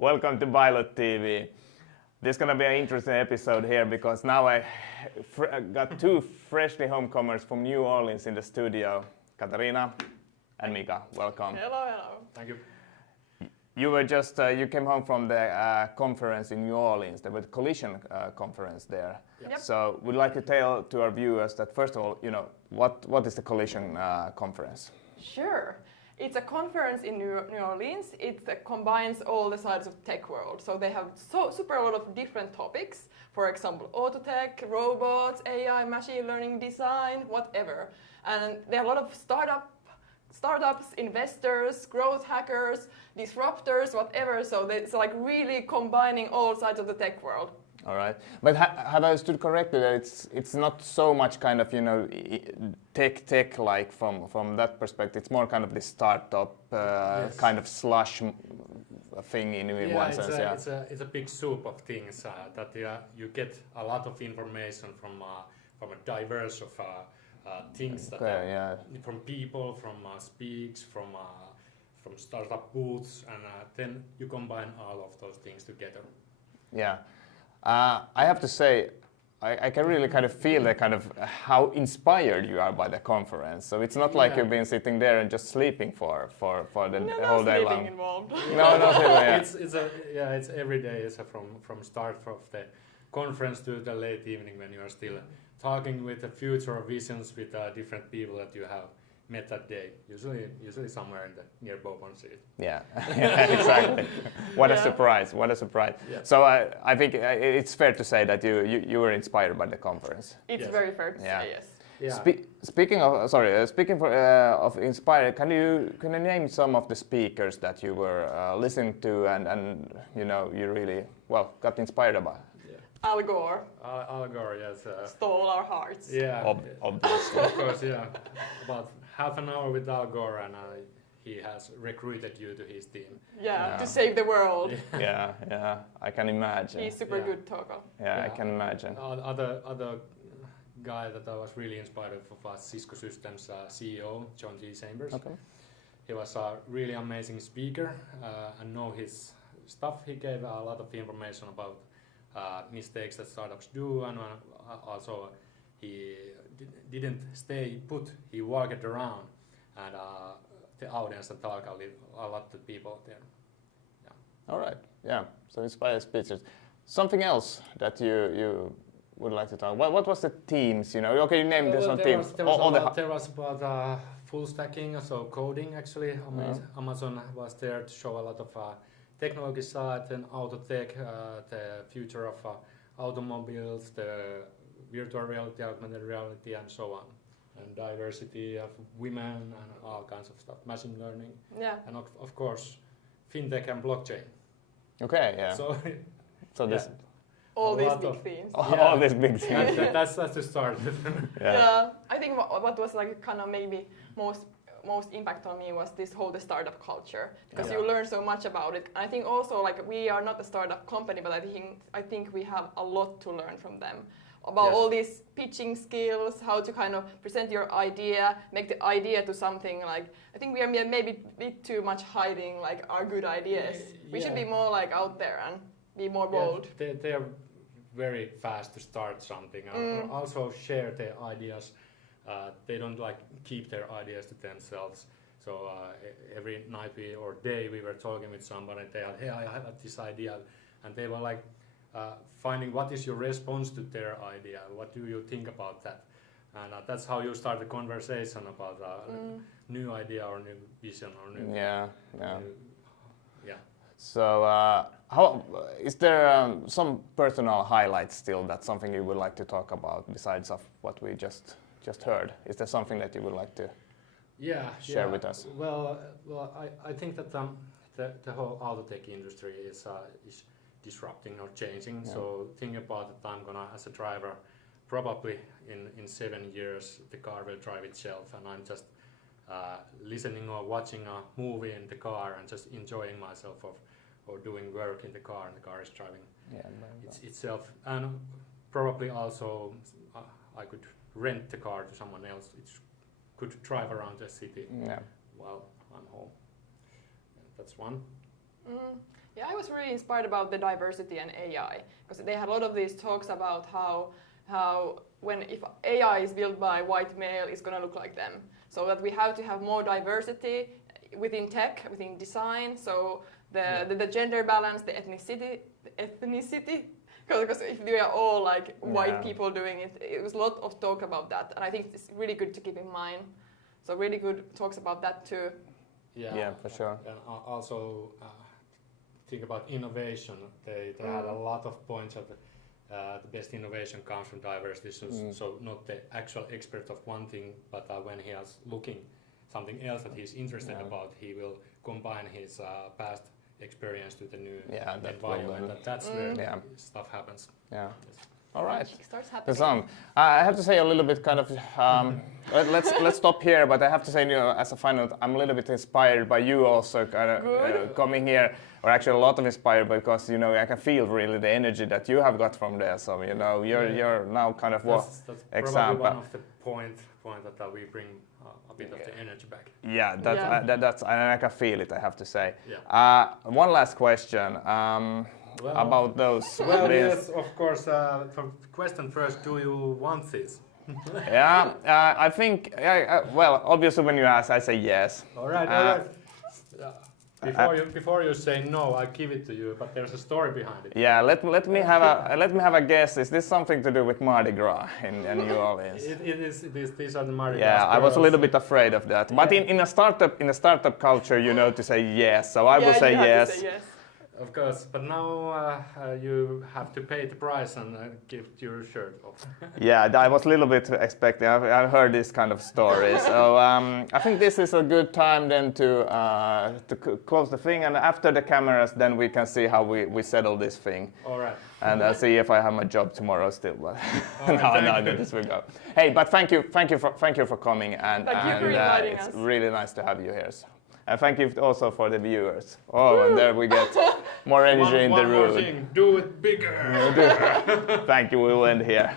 Welcome to Bilots TV. This is going to be an interesting episode here because now I got two freshly homecomers from New Orleans in the studio. Katarina and Mika, welcome. Hello, hello. Thank you. You were just, you came home from the conference in New Orleans, the Collision conference there. Yep. So we'd like to tell to our viewers that first of all, what is the Collision conference? Sure. It's a conference in New Orleans. It combines all the sides of tech world. So they have super a lot of different topics. For example, auto tech, robots, AI, machine learning, design, whatever. And there are a lot of startups, investors, growth hackers, disruptors, whatever. So it's like really combining all sides of the tech world. All right, but have I understood correctly that it's not so much kind of tech like from that perspective? It's more kind of this startup Yes. kind of slush thing in one sense. It's a big soup of things that you get a lot of information from a diverse of things that from people, from speaks, from startup booths, and then you combine all of those things together. Yeah. I have to say, I can really kind of feel the kind of how inspired you are by the conference. So it's not like you've been sitting there and just sleeping for the whole day long. Involved. No sleeping. Yeah. It's every day. It's from start of the conference to the late evening when you are still talking with the future visions with different people that you have met that day, usually somewhere in the near Bourbon Street. Yeah, exactly. What a surprise! What a surprise! Yeah. So I think it's fair to say that you were inspired by the conference. It's very fair to say, yes. Yeah. Speaking of inspired, can you name some of the speakers that you were listening to and you really got inspired about? Al Gore. Al Gore, yes. Stole our hearts. Yeah, obviously. of course, yeah. About half an hour with Al Gore, and he has recruited you to his team. Yeah, to save the world. Yeah, I can imagine. He's super good talker. Yeah, I can imagine. Other guy that I was really inspired of was Cisco Systems CEO, John G. Chambers. Okay. He was a really amazing speaker and know his stuff. He gave a lot of information about mistakes that startups do, and also he didn't stay put. He walked around and the audience and talked a lot to people there. Yeah. All right. Yeah. So inspired speeches. Something else that you would like to talk. What was the themes? Okay, you named some themes. There was about full stacking, so coding actually. Amazon was there to show a lot of technology side and auto tech, the future of automobiles, the virtual reality, augmented reality, and so on, and diversity of women and all kinds of stuff, machine learning, and of course, fintech and blockchain. Okay, yeah. So this. All these big themes. All these big themes. That's the start. Yeah. I think what was like kind of maybe most impact on me was this whole the startup culture, because you learn so much about it. I think also like we are not a startup company, but I think we have a lot to learn from them about all these pitching skills, how to kind of present your idea, make the idea to something. Like I think we are maybe a bit too much hiding like our good ideas. We should be more like out there and be more bold. They are very fast to start something and also share their ideas. They don't like keep their ideas to themselves. So every night or day we were talking with somebody, and they had, hey, I have this idea, and they were like finding what is your response to their idea, what do you think about that, and that's how you start a conversation about new idea or new vision or new. Yeah. Yeah. So how is there some personal highlights still? That's something you would like to talk about besides of what we just heard? Is there something that you would like to share with us? Well, I think that the whole auto tech industry is disrupting or changing. Yeah. So think about that I'm gonna, as a driver, probably in 7 years the car will drive itself, and I'm just listening or watching a movie in the car and just enjoying myself or doing work in the car, and the car is driving itself. And probably also I could rent the car to someone else. It could drive around the city while I'm home. That's one. Yeah, I was really inspired about the diversity and AI because they had a lot of these talks about how if AI is built by white male, it's going to look like them. So that we have to have more diversity within tech, within design. So the gender balance, the ethnicity. Because if we are all like white people doing it, it was a lot of talk about that, and I think it's really good to keep in mind. So really good talks about that too. Yeah, for sure. And also think about innovation. They had a lot of points of the best innovation comes from diversity. So not the actual expert of one thing, but when he is looking something else that he's interested about, he will combine his past experience to the new environment. That's where stuff happens. Yeah. Yes. All right. Starts happening. So, I have to say a little bit kind of, let's stop here, but I have to say, as a final note, I'm a little bit inspired by you also kind of coming here, or actually a lot of inspired because, I can feel really the energy that you have got from there. So, you're now kind of that's example. Probably one of the point that we bring a bit of the energy back. Yeah, that's and I can feel it, I have to say. Yeah. One last question. About those. Well, yes, of course. For question first, do you want this? I think. Well, obviously, when you ask, I say yes. All right. Before you say no, I give it to you. But there's a story behind it. Yeah. Let me have a guess. Is this something to do with Mardi Gras in New Orleans? It is. These are the Mardi Gras. Yeah, I was a little bit afraid of that. But in a startup culture, to say yes. So I will say yes. Of course, but now you have to pay the price and give your shirt off. Yeah, I was a little bit expecting. I've heard this kind of story, so I think this is a good time then to close the thing, and after the cameras, then we can see how we settle this thing. All right. And I'll see if I have my job tomorrow still. But no, this will go. Hey, but thank you for coming, and it's really nice to have you here. So. And thank you also for the viewers. Oh, and there we get more energy in the room. One more thing, do it bigger. Thank you, we will end here.